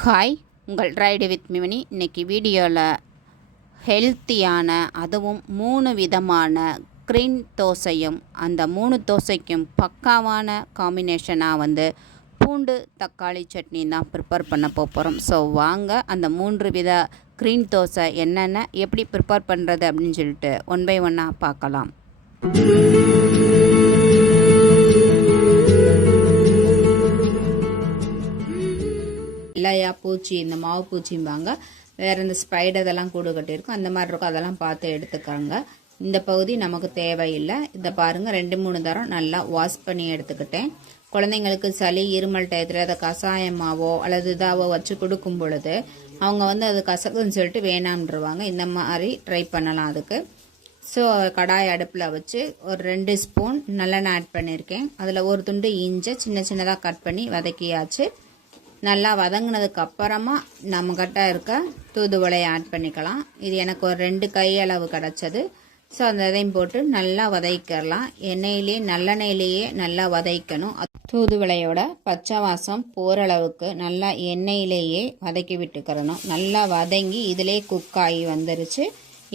Hi உங்கள் ride with மிவனி இன்னைக்கு வீடியோவில் ஹெல்த்தியான அதுவும் மூணு விதமான க்ரீன் தோசையும் அந்த மூணு தோசைக்கும் பக்காவான காம்பினேஷனாக வந்து பூண்டு தக்காளி சட்னி தான் ப்ரிப்பேர் பண்ண போகிறோம் ஸோ வாங்க அந்த மூன்று வித க்ரீன் தோசை என்னென்ன எப்படி ப்ரிப்பேர் பண்ணுறது அப்படின்னு சொல்லிட்டு ஒன் பை ஒன்னாக பார்க்கலாம். பூச்சி இந்த மாவு பூச்சிம்பாங்க. வேறு இந்த ஸ்பைடு இதெல்லாம் கூடு கட்டியிருக்கும். அந்த மாதிரி இருக்கும். அதெல்லாம் பார்த்து எடுத்துக்கோங்க. இந்த பகுதி நமக்கு தேவையில்லை. இதை பாருங்கள் ரெண்டு மூணு தரம் நல்லா வாஷ் பண்ணி எடுத்துக்கிட்டேன். குழந்தைங்களுக்கு சளி இருமல் டயத்தில் அதை கஷாயமாவோ அல்லது இதாவோ வச்சு கொடுக்கும் பொழுது அவங்க வந்து அது கசக்குன்னு சொல்லிட்டு வேணாம்ன்றவாங்க. இந்த மாதிரி ட்ரை பண்ணலாம் அதுக்கு. ஸோ கடாய் அடுப்பில் வச்சு ஒரு ரெண்டு ஸ்பூன் நல்லெண்ணெய் ஆட் பண்ணியிருக்கேன். அதில் ஒரு துண்டு இஞ்சை சின்ன சின்னதாக கட் பண்ணி வதக்கியாச்சு. நல்லா வதங்கினதுக்கு அப்புறமா நம்மக்கிட்ட இருக்க தூதுவளையை ஆட் பண்ணிக்கலாம். இது எனக்கு ஒரு ரெண்டு கையளவு கிடச்சது. ஸோ அந்த இதையும் போட்டு நல்லா வதக்கிடலாம் எண்ணெயிலேயே நல்லெண்ணெயிலேயே நல்லா வதக்கணும். தூதுவளையோட பச்சை வாசம் போகிற அளவுக்கு நல்லா எண்ணெயிலேயே வதக்கி விட்டுக்கிறணும். நல்லா வதங்கி இதிலே குக் ஆகி வந்துருச்சு.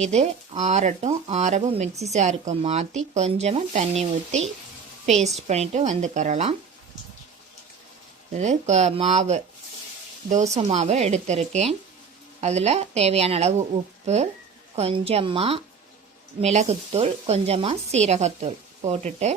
இது ஆறட்டும் ஆறவும் மிக்சி சாருக்கும் மாற்றி கொஞ்சமாக தண்ணி ஊற்றி பேஸ்ட் பண்ணிவிட்டு வந்துக்கிறலாம். இது க- மாவு. தோசை மாவு எடுத்திருக்கேன். அதில் தேவையான அளவு உப்பு கொஞ்சமாக மிளகுத்தூள் கொஞ்சமாக சீரகத்தூள் போட்டுட்டு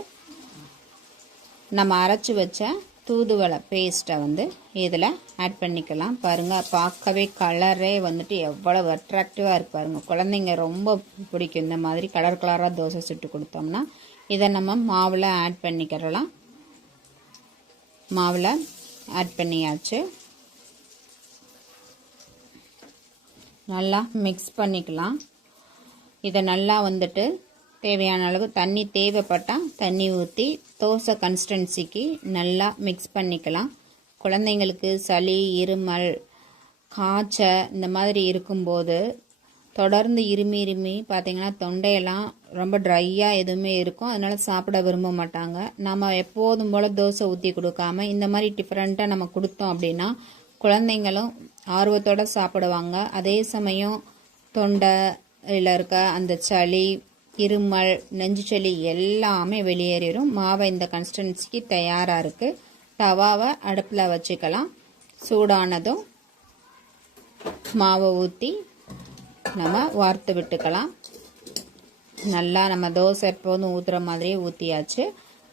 நம்ம அரைச்சி வச்ச தூதுவளை பேஸ்ட்டை வந்து இதில் ஆட் பண்ணிக்கலாம். பாருங்கள் பார்க்கவே கலரே வந்துட்டு எவ்வளவு அட்ராக்டிவாக இருக்கு பாருங்கள் குழந்தைங்க ரொம்ப பிடிக்கும். இந்த மாதிரி கலர் கலராக தோசை சுட்டு கொடுத்தோம்னா இதை நம்ம மாவில் ஆட் பண்ணிக்கிறலாம் மாவில் ஆட் பண்ணியாச்சு. நல்லா மிக்ஸ் பண்ணிக்கலாம். இதை நல்லா வந்துட்டு தேவையான அளவு தண்ணி தேவைப்பட்டால் தண்ணி ஊற்றி தோசை கன்சிஸ்டன்சிக்கு நல்லா மிக்ஸ் பண்ணிக்கலாம். குழந்தைங்களுக்கு சளி இருமல் காய்ச்சல் இந்த மாதிரி இருக்கும்போது தொடர்ந்து இருமி இருமி பார்த்தீங்கன்னா தொண்டையெல்லாம் ரொம்ப ட்ரையாக எதுவுமே இருக்கும். அதனால் சாப்பிட விரும்ப மாட்டாங்க. நம்ம எப்போதும் போல் தோசை ஊற்றி கொடுக்காம இந்த மாதிரி டிஃப்ரெண்ட்டாக நம்ம கொடுத்தோம் அப்படின்னா குழந்தைங்களும் ஆர்வத்தோடு சாப்பிடுவாங்க. அதே சமயம் தொண்டையில் இருக்க அந்த சளி இருமல் நெஞ்சு சளி எல்லாமே வெளியேறிடும் மாவை இந்த கன்சிஸ்டன்சிக்கு தயாராக இருக்குது தவாவை அடுப்பில் வச்சுக்கலாம். சூடானதும் மாவை ஊற்றி நம்ம வார்த்து விட்டுக்கலாம். நல்லா நம்ம தோசை எப்போதும் ஊற்றுற மாதிரியே ஊற்றியாச்சு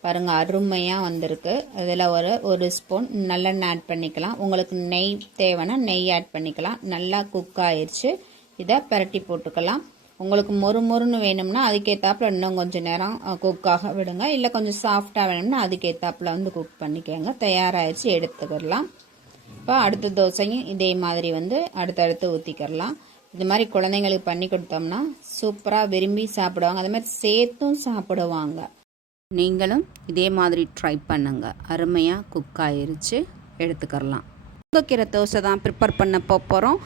பாருங்கள் அருமையாக வந்திருக்கு. அதில் ஒரு ஒரு ஸ்பூன் நல்லெண்ணெய் ஆட் பண்ணிக்கலாம். உங்களுக்கு நெய் தேவைன்னா நெய் ஆட் பண்ணிக்கலாம். நல்லா குக் ஆயிடுச்சு இதை பரட்டி போட்டுக்கலாம். உங்களுக்கு மொறு மொறுன்னு வேணும்னா அதுக்கேற்றாப்புல இன்னும் கொஞ்சம் நேரம் குக்காக விடுங்க. இல்லை கொஞ்சம் சாஃப்டாக வேணும்னா அதுக்கேற்றாப்புல வந்து குக் பண்ணிக்கோங்க. தயாராகிடுச்சு எடுத்துக்கிடலாம் இப்போ அடுத்த தோசையும் இதே மாதிரி வந்து அடுத்தடுத்து ஊற்றிக்கிறலாம் இது மாதிரி குழந்தைங்களுக்கு பண்ணி கொடுத்தோம்னா சூப்பராக விரும்பி சாப்பிடுவாங்க. அதே மாதிரி சேர்த்தும் சாப்பிடுவாங்க. நீங்களும் இதே மாதிரி ட்ரை பண்ணுங்க. அருமையாக குக் ஆயிருச்சு. எடுத்துக்கிறலாம். முருங்கைக்கீரை தோசை தான் ப்ரிப்பேர் பண்ண போகிறோம்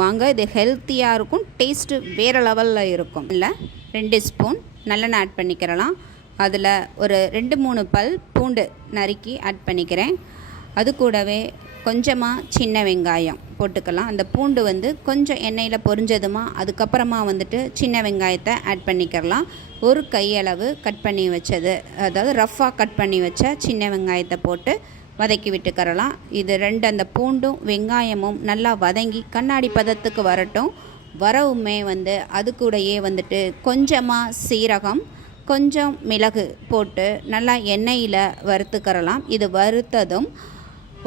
வாங்க இது ஹெல்த்தியாக இருக்கும். டேஸ்ட்டு வேறு லெவலில் இருக்கும். இல்லை ரெண்டு ஸ்பூன் நல்லெண்ணெய் ஆட் பண்ணிக்கிறலாம். அதில் ஒரு ரெண்டு மூணு பல் பூண்டு நறுக்கி ஆட் பண்ணிக்கிறேன். அது கூடவே கொஞ்சமாக சின்ன வெங்காயம் போட்டுக்கலாம். அந்த பூண்டு வந்து கொஞ்சம் எண்ணெயில் பொரிஞ்சதுமா அதுக்கப்புறமா வந்துட்டு சின்ன வெங்காயத்தை ஆட் பண்ணிக்கிறலாம் ஒரு கையளவு கட் பண்ணி வச்சது அதாவது ரஃப்பாக கட் பண்ணி வச்ச சின்ன வெங்காயத்தை போட்டு வதக்கி விட்டுக்கரலாம் இது ரெண்டு அந்த பூண்டும் வெங்காயமும் நல்லா வதங்கி கண்ணாடி பதத்துக்கு வரட்டும். வரவுமே வந்து அது கூடயே வந்துட்டு கொஞ்சமாக சீரகம் கொஞ்சம் மிளகு போட்டு நல்லா எண்ணெயில் வறுத்துக்கரலாம் இது வறுத்ததும்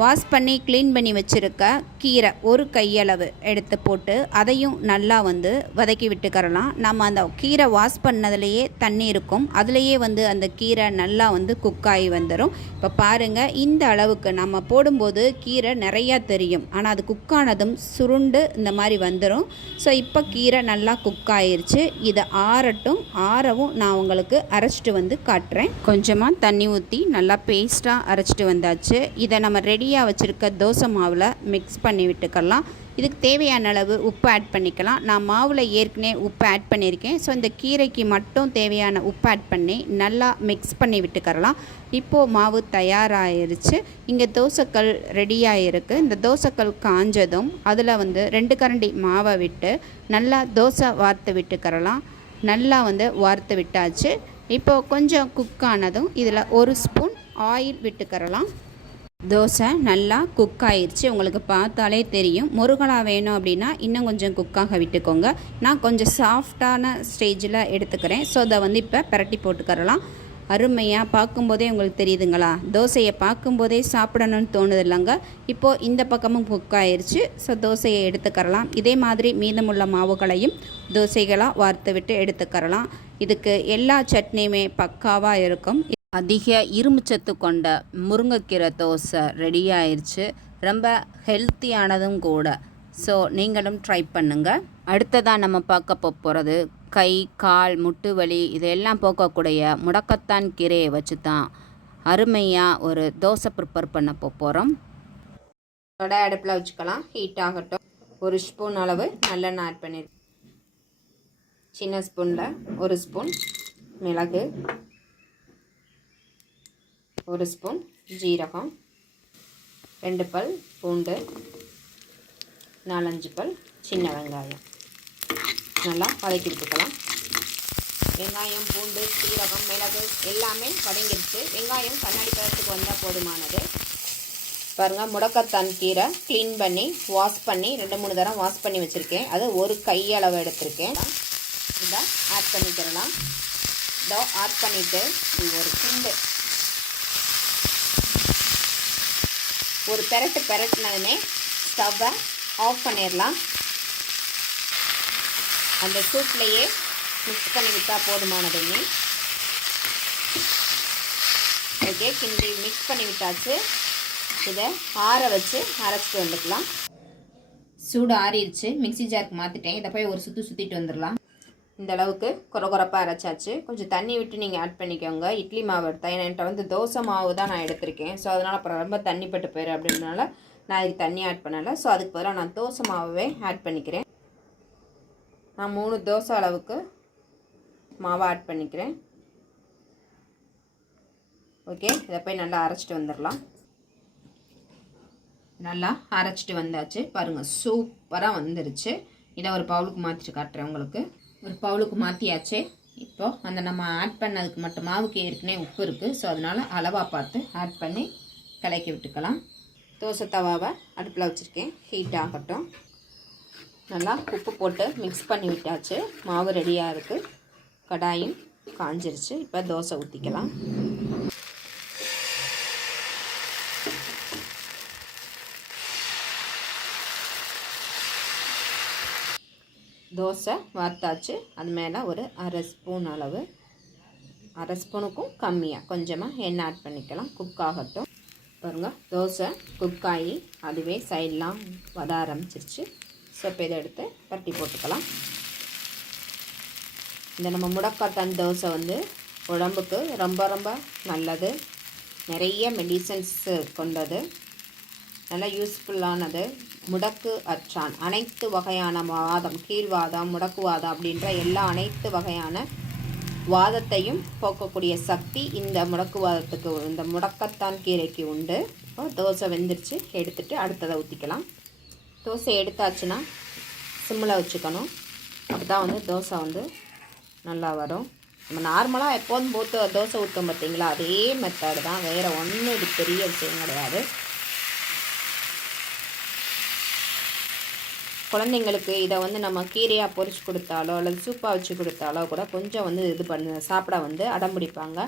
வாஷ் பண்ணி க்ளீன் பண்ணி வச்சுருக்க கீரை ஒரு கையளவு எடுத்து போட்டு அதையும் நல்லா வந்து வதக்கி விட்டுக்கறலாம். நம்ம அந்த கீரை வாஷ் பண்ணதுலேயே தண்ணி இருக்கும். அதுலேயே வந்து அந்த கீரை நல்லா வந்து குக்காகி வந்துடும் இப்போ பாருங்கள் இந்த அளவுக்கு நம்ம போடும்போது கீரை நிறையா தெரியும். ஆனால் அது குக்கானதும் சுருண்டு இந்த மாதிரி வந்துடும் ஸோ இப்போ கீரை நல்லா குக் ஆயிடுச்சு இதை ஆறட்டும். ஆறவும் நான் உங்களுக்கு அரைச்சிட்டு வந்து காட்டுறேன். கொஞ்சமாக தண்ணி ஊற்றி நல்லா பேஸ்ட்டாக அரைச்சிட்டு வந்தாச்சு. இதை நம்ம ரெடி ரெடியாக வச்சுருக்க தோசை மாவில் மிக்ஸ் பண்ணி விட்டுக்கலாம். இதுக்கு தேவையான அளவு உப்பு ஆட் பண்ணிக்கலாம். நான் மாவில் ஏற்கனவே உப்பு ஆட் பண்ணியிருக்கேன். ஸோ இந்த கீரைக்கு மட்டும் தேவையான உப்பு ஆட் பண்ணி நல்லா மிக்ஸ் பண்ணி விட்டுக்கரலாம் இப்போது மாவு தயாராகிருச்சு இங்கே தோசைக்கல் ரெடியாக இருக்குது இந்த தோசைக்கல் காஞ்சதும் அதில் வந்து ரெண்டு கரண்டி மாவை விட்டு நல்லா தோசை வார்த்து விட்டுக்கறலாம் நல்லா வந்து வார்த்து விட்டாச்சு. இப்போது கொஞ்சம் குக் ஆனதும் இதில் ஒரு ஸ்பூன் ஆயில் விட்டுக்கறலாம் தோசை நல்லா குக் ஆயிடுச்சு உங்களுக்கு பார்த்தாலே தெரியும். முருகலா வேணும் அப்படின்னா இன்னும் கொஞ்சம் குக்காக விட்டுக்கோங்க. நான் கொஞ்சம் சாஃப்டான ஸ்டேஜில் எடுத்துக்கிறேன். ஸோ அதை வந்து இப்போ பிரட்டி போட்டுக்கரலாம் அருமையாக பார்க்கும்போதே உங்களுக்கு தெரியுதுங்களா? தோசையை பார்க்கும்போதே சாப்பிடணும்னு தோணுது இல்லைங்க. இப்போது இந்த பக்கமும் குக் ஆயிடுச்சு ஸோ தோசையை எடுத்துக்கரலாம் இதே மாதிரி மீதமுள்ள மாவுகளையும் தோசைகளாக வார்த்து விட்டு எடுத்துக்கரலாம் இதுக்கு எல்லா சட்னியுமே பக்காவாக இருக்கும். அதிக இரும்புச்சத்து கொண்ட முருங்கைக்கீரை தோசை ரெடி ஆயிடுச்சு ரொம்ப ஹெல்த்தியானதும் கூட. ஸோ நீங்களும் ட்ரை பண்ணுங்கள் அடுத்ததாக நம்ம பார்க்க போகிறது கை கால் முட்டு வலி இதெல்லாம் போக்கக்கூடிய முடக்கத்தான் கீரையை வச்சு தான் அருமையாக ஒரு தோசை ப்ரிப்பேர் பண்ண போகிறோம் தொடை அடுப்பில் வச்சுக்கலாம். ஹீட் ஆகட்டும். ஒரு ஸ்பூன் அளவு நல்லெண்ணெய் ஆட் பண்ணியிருக்கேன் சின்ன ஸ்பூனில் ஒரு ஸ்பூன் மிளகு ஒரு ஸ்பூன் ஜீரகம் ரெண்டு பல் பூண்டு நாலஞ்சு பல் சின்ன வெங்காயம். நல்லா வதக்கி விட்டுக்கலாம் வெங்காயம் பூண்டு சீரகம் மிளகு எல்லாமே வதங்கிடுச்சு. வெங்காயம் கண்ணாடி பழத்துக்கு வந்தால் போதுமானது. பாருங்கள் முடக்கத்தான் கீரை க்ளீன் பண்ணி வாஷ் பண்ணி ரெண்டு மூணு தரம் வாஷ் பண்ணி வச்சுருக்கேன். அது ஒரு கையளவு எடுத்திருக்கேன். இதை ஆட் பண்ணிக்கிறலாம். இதோ ஆட் பண்ணிவிட்டு ஒரு துண்டு. ஒரு பெரட்டு பெரட்டினதுமே ஸ்டவ்வை ஆஃப் பண்ணிடலாம். அந்த சூட்லேயே மிக்ஸ் பண்ணி விட்டால் போதுமானதுங்க ஓகே கிண்டி மிக்ஸ் பண்ணி விட்டாச்சு. இதை ஆற வச்சு அரைச்சிட்டு வந்துக்கலாம். சூடு ஆறிடுச்சு. மிக்ஸி ஜாருக்கு மாற்றிட்டேன் இதை போய் ஒரு சுற்றி சுற்றிட்டு வந்துடலாம். இந்த அளவுக்கு குறகுறப்பாக அரைச்சாச்சு. கொஞ்சம் தண்ணி விட்டு நீங்கள் ஆட் பண்ணிக்கோங்க. இட்லி மாவு எடுத்தேன் ஏன்னா என்கிட்ட வந்து தோசை மாவு தான் நான் எடுத்திருக்கேன். ஸோ அதனால் அப்புறம் ரொம்ப தண்ணி பட்டு போயிடும் அப்படின்றனால நான் இதுக்கு தண்ணி ஆட் பண்ணலை. ஸோ அதுக்கு பதிலாக நான் தோசை மாவே ஆட் பண்ணிக்கிறேன். நான் மூணு தோசை அளவுக்கு மாவை ஆட் பண்ணிக்கிறேன். ஓகே இதை போய் நல்லா அரைச்சிட்டு வந்துடலாம். நல்லா அரைச்சிட்டு வந்தாச்சு. பாருங்கள் சூப்பராக வந்துருச்சு. இதை ஒரு பவுலுக்கு மாற்றிட்டு காட்டுறேன் உங்களுக்கு. ஒரு பவுலுக்கு மாற்றியாச்சு இப்போது அந்த நம்ம ஆட் பண்ணதுக்கு மட்டும் மாவுக்கு ஏற்கனவே உப்பு இருக்குது ஸோ அதனால் அளவாக பார்த்து ஆட் பண்ணி கலக்கி விட்டுக்கலாம். தோசை தவாவை அடுப்பில் வச்சுருக்கேன். ஹீட் ஆகட்டும். நல்லா உப்பு போட்டு மிக்ஸ் பண்ணி விட்டாச்சு. மாவு ரெடியாக இருக்குது கடாயும் காஞ்சிருச்சு. இப்போ தோசை ஊற்றிக்கலாம் தோசை வார்த்தாச்சு அது மேலே ஒரு அரை ஸ்பூன் அளவு. அரை ஸ்பூனுக்கும் கம்மியாக கொஞ்சமாக எண்ணெய் ஆட் பண்ணிக்கலாம். குக் ஆகட்டும். பாருங்கள் தோசை குக் ஆகி அதுவே சைட்லாம் வத ஆரம்பிச்சிருச்சு. ஸோ இப்போ இதை எடுத்து பட்டி போட்டுக்கலாம். இந்த நம்ம முடக்காத்தான் தோசை வந்து உடம்புக்கு ரொம்ப ரொம்ப நல்லது. நிறைய மெடிசன்ஸ் கொண்டது. நல்லா யூஸ்ஃபுல்லானது முடக்கு அச்சான் அனைத்து வகையான வாதம் கீழ்வாதம் முடக்குவாதம் அப்படின்ற எல்லா அனைத்து வகையான வாதத்தையும் போக்கக்கூடிய சக்தி இந்த முடக்குவாதத்துக்கு இந்த முடக்கத்தான் கீரைக்கு உண்டு. இப்போ தோசை வெந்துருச்சு. எடுத்துட்டு அடுத்ததை ஊற்றிக்கலாம் தோசை எடுத்தாச்சுன்னா சிம்மில் வச்சுக்கணும். அப்போ தான் வந்து தோசை வந்து நல்லா வரும். நம்ம நார்மலாக எப்போதும் போட்டு தோசை ஊற்றும் பார்த்தீங்களா? அதே மெத்தடு தான். வேறு ஒன்றும் இது பெரிய விஷயம் கிடையாது. குழந்தைங்களுக்கு இதை வந்து நம்ம கீரையாக பொறிச்சு கொடுத்தாலோ அல்லது சூப்பாக வச்சு கொடுத்தாலோ கூட கொஞ்சம் வந்து இது பண்ண சாப்பிட வந்து அடம் பிடிப்பாங்க.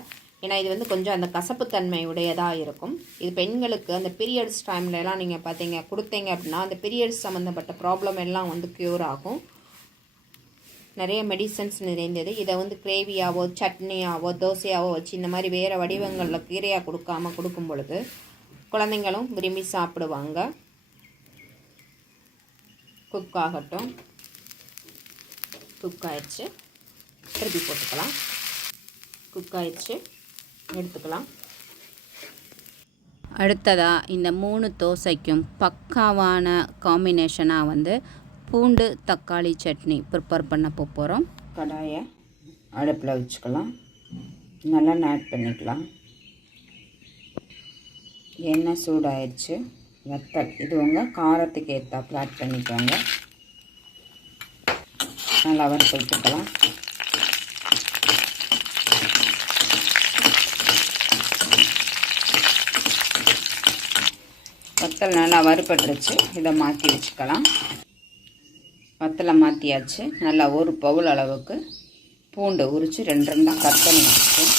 ஏன்னா இது வந்து கொஞ்சம் அந்த கசப்புத்தன்மை உடையதாக இருக்கும். இது பெண்களுக்கு அந்த பீரியட்ஸ் டைம்லலாம் நீங்கள் பார்த்தீங்க கொடுத்தீங்க அப்படின்னா அந்த பீரியட்ஸ் சம்மந்தப்பட்ட ப்ராப்ளம் எல்லாம் வந்து க்யூர் ஆகும். நிறைய மெடிசன்ஸ் நிறைந்தது. இதை வந்து கிரேவியாவோ சட்னியாவோ தோசையாவோ வச்சு இந்த மாதிரி வேறு வடிவங்களில் கீரையாக கொடுக்காம கொடுக்கும் பொழுது குழந்தைங்களும் விரும்பி சாப்பிடுவாங்க. குக் ஆகட்டும் குக் ஆயிடுச்சு திருப்பி போட்டுக்கலாம். குக் ஆயிடுச்சு எடுத்துக்கலாம். அடுத்ததாக இந்த மூணு தோசைக்கும் பக்காவான காம்பினேஷனாக வந்து பூண்டு தக்காளி சட்னி ப்ரிப்பேர் பண்ண போகிறோம் கடாயை அடுப்பில் வச்சுக்கலாம். நல்லெண்ணெய் ஆட் பண்ணிக்கலாம். எண்ணெய் சூடாயிடுச்சு. வத்தல் இது உங்கள் காரத்துக்கு ஏற்றாப்புல ஆட் பண்ணிக்கோங்க. நல்லா வறுத்து விட்டுக்கலாம். வத்தல் நல்லா வறுபட்டுருச்சு. இதை மாற்றி வச்சுக்கலாம். வத்தலை மாற்றியாச்சு நல்லா ஒரு பவுல் அளவுக்கு பூண்டு உரித்து ரெண்டு ரெண்டாக கட் பண்ணி வச்சுக்கேன்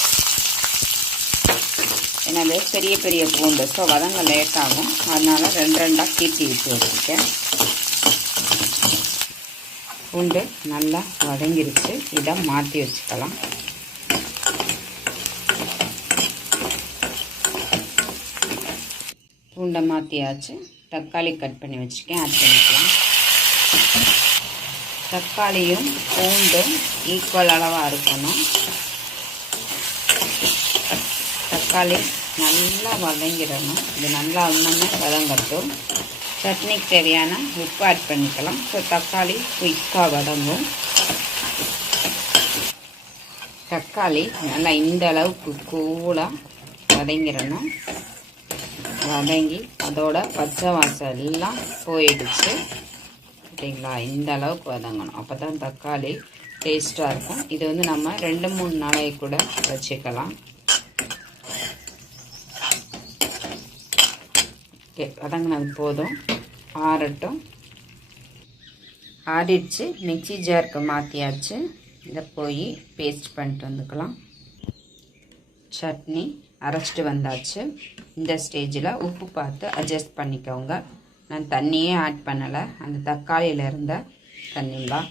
என்னது பெரிய பெரிய பூண்டு. ஸோ வதங்க லேட் ஆகும். அதனால் ரெண்டு ரெண்டாக கீட்டி விட்டு வச்சுருக்கேன் பூண்டு நல்லா வதங்கிருச்சு. இதை மாற்றி வச்சுக்கலாம். பூண்டை மாற்றியாச்சு தக்காளி கட் பண்ணி வச்சுருக்கேன். ஆட் பண்ணிக்கலாம். தக்காளியும் பூண்டும் ஈக்குவல் அளவாக இருக்கணும். தக்காளி நல்லா வதங்கிடணும். இது நல்லா இன்னுமே வதங்கட்டும். சட்னிக்கு தேவையான உப்பு ஆட் பண்ணிக்கலாம். ஸோ தக்காளி குயிக்காக வதங்கும். தக்காளி நல்லா இந்த அளவுக்கு கூலாக வதங்கிடணும். வதங்கி அதோட பச்சை வாசம் எல்லாம் போயிடுச்சு. சரிங்களா? இந்த அளவுக்கு வதங்கணும். அப்போ தான் தக்காளி டேஸ்ட்டாக இருக்கும். இது வந்து நம்ம ரெண்டு மூணு நாளைக்கு கூட வச்சுக்கலாம். ஓகே வதங்கினது போதும். ஆறட்டும். ஆறிடுச்சு. மிக்சி ஜாருக்கு மாற்றியாச்சு இதை போய் பேஸ்ட் பண்ணிட்டு வந்துக்கலாம். சட்னி அரைச்சிட்டு வந்தாச்சு. இந்த ஸ்டேஜில் உப்பு பார்த்து அட்ஜஸ்ட் பண்ணிக்கோங்க. நான் தண்ணியே ஆட் பண்ணலை. அந்த தக்காளியில் இருந்த தண்ணி தான்.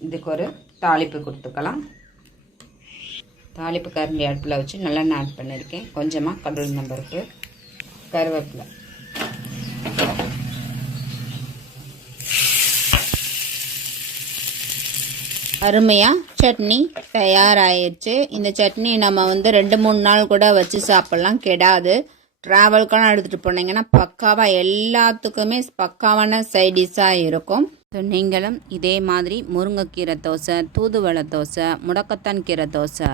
இதுக்கு ஒரு தாளிப்பு கொடுத்துக்கலாம். தாளிப்பு கரண்டி அடுப்பில் வச்சு நல்லெண்ணெய் ஆட் பண்ணியிருக்கேன். கொஞ்சமாக கடல் நம்பருக்கு கருவேப்பிலை. அருமையாக சட்னி தயாராகிடுச்சு இந்த சட்னி நம்ம வந்து ரெண்டு மூணு நாள் கூட வச்சு சாப்பிட்லாம். கெடாது. ட்ராவல்க்கெல்லாம் எடுத்துகிட்டு போனீங்கன்னா பக்காவாக எல்லாத்துக்குமே பக்காவான சைடிஷாக இருக்கும். ஸோ நீங்களும் இதே மாதிரி முருங்கைக்கீரை தோசை தூதுவளை தோசை முடக்கத்தான் கீரை தோசை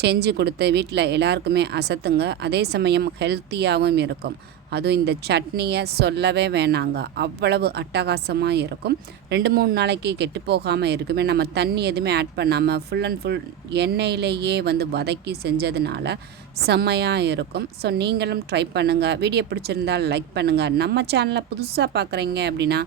செஞ்சு கொடுத்து வீட்டில் எல்லாருக்குமே அசத்துங்க. அதே சமயம் ஹெல்த்தியாகவும் இருக்கும். அதுவும் இந்த சட்னியை சொல்லவே வேணாங்க. அவ்வளவு அட்டகாசமாக இருக்கும். ரெண்டு மூணு நாளைக்கு கெட்டு போகாமல் இருக்குமே. நம்ம தண்ணி எதுவுமே ஆட் பண்ணாமல் ஃபுல் அண்ட் ஃபுல் எண்ணெயிலேயே வந்து வதக்கி செஞ்சதுனால செம்மையாக இருக்கும். ஸோ நீங்களும் ட்ரை பண்ணுங்கள் வீடியோ பிடிச்சிருந்தால் லைக் பண்ணுங்கள் நம்ம சேனலை புதுசாக பார்க்குறீங்க அப்படின்னா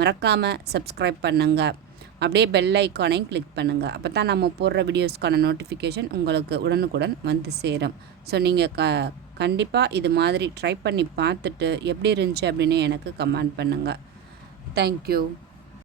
மறக்காமல் சப்ஸ்கிரைப் பண்ணுங்கள் அப்படியே பெல் ஐக்கானையும் கிளிக் பண்ணுங்கள் அப்போ தான் நம்ம போடுற வீடியோஸ்க்கான நோட்டிஃபிகேஷன் உங்களுக்கு உடனுக்குடன் வந்து சேரும். ஸோ நீங்கள் க கண்டிப்பாக இது மாதிரி ட்ரை பண்ணி பார்த்துட்டு எப்படி இருந்துச்சு அப்படின்னு எனக்கு கமெண்ட் பண்ணுங்கள் தேங்க்யூ